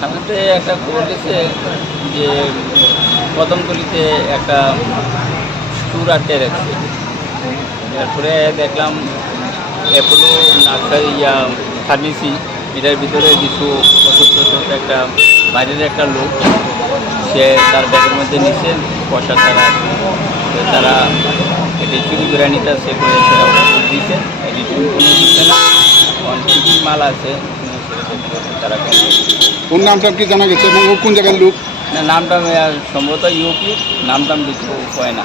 রাতে একটা খবর গেছে যে কদমতলিতে একটা চুর আটকে রাখছে। এরপরে দেখলাম অ্যাপোলো নার্সারি, ইয়া, ফার্মেসি, এটার ভিতরে কিছু টষুধ একটা বাইরের একটা লোক, সে তার ব্যাগের মধ্যে নিচ্ছে পয়সা ছাড়া তো তারা এটি চুরি করে নিতে, সে করে সেটা দিছে, এটি চুরি কোনো দিচ্ছে না মাল আছে তারা কেন নাম টাম কি জানা গেছে? এবং ও কোন জায়গার লোক? নামটা সম্ভবত ইউপি নামটাম কিছু হয় না।